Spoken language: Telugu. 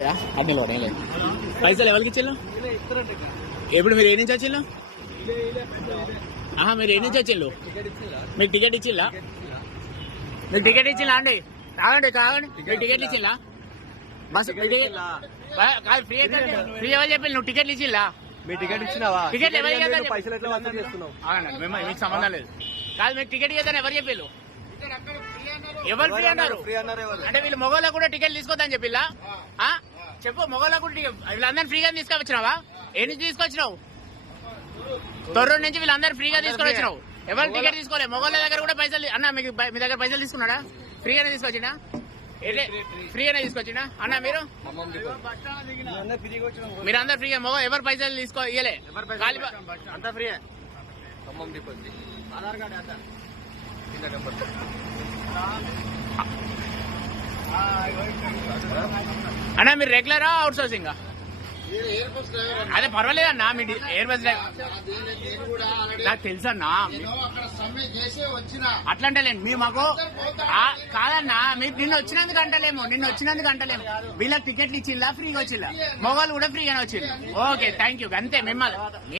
అన్ని లోనే లేదు పైసలు ఎవరికి ఇచ్చిల్లు ఎప్పుడు మీరు ఏ నుంచి వచ్చిల్లు మీరు ఏ నుంచి వచ్చిల్లు మీకు టికెట్ ఇచ్చిల్లా మీకు టికెట్ ఇచ్చిల్లా అండి కావండి మీకు టికెట్ ఇచ్చిల్లా బస్ కాదు ఫ్రీ ఫ్రీ ఎవరు చెప్పి నువ్వు టికెట్లు ఇచ్చిల్లా మీ టికెట్ ఇచ్చినావా టికెట్ ఎవరు పైసలు ఎట్లా వసూలు చేస్తున్నావు మీకు సంబంధం లేదు కాదు మీకు టికెట్ ఇవ్వదని ఎవరు చెప్పిల్లు ఎవరు ఫ్రీ అన్నారు అంటే వీళ్ళు మొగోళ్ళకు కూడా టికెట్ తీసుకోవద్దని చెప్పిల్లా చెప్పు మొగోళ్ళకు కూడా వీళ్ళందరినీ ఫ్రీగా తీసుకొచ్చినావా ఏ నుంచి తీసుకొచ్చినావు తొర్రూరు నుంచి వీళ్ళందరూ ఫ్రీగా తీసుకొని వచ్చినావు ఎవరు టికెట్ తీసుకోలేదు మొగోళ్ళ దగ్గర కూడా పైసలు అన్న మీకు మీ దగ్గర పైసలు తీసుకున్నాడా ఫ్రీగానే తీసుకొచ్చినా ఫ్రీగానే తీసుకొచ్చినా అన్న మీరు అందరు ఫ్రీగా మొగ ఎవరు పైసలు తీసుకో ఇయ్యలే అంతా ఫ్రీ ఆధార్ కార్డు అన్నా మీరు రెగ్యులరా అవుట్ సోర్సింగ్ అదే పర్వాలేదన్నా మీ ఎయిర్ బస్ నాకు తెలుసన్నా అట్లా అంటలేండి మీ మాకు కాదన్నా మీరు నిన్న వచ్చినందుకు అంటలేము వీళ్ళకి టికెట్లు ఇచ్చిల్లా ఫ్రీగా వచ్చిల్లా మొగోళ్ళు కూడా ఫ్రీగానే వచ్చింది ఓకే థ్యాంక్ యూ అంతే మిమ్మల్ని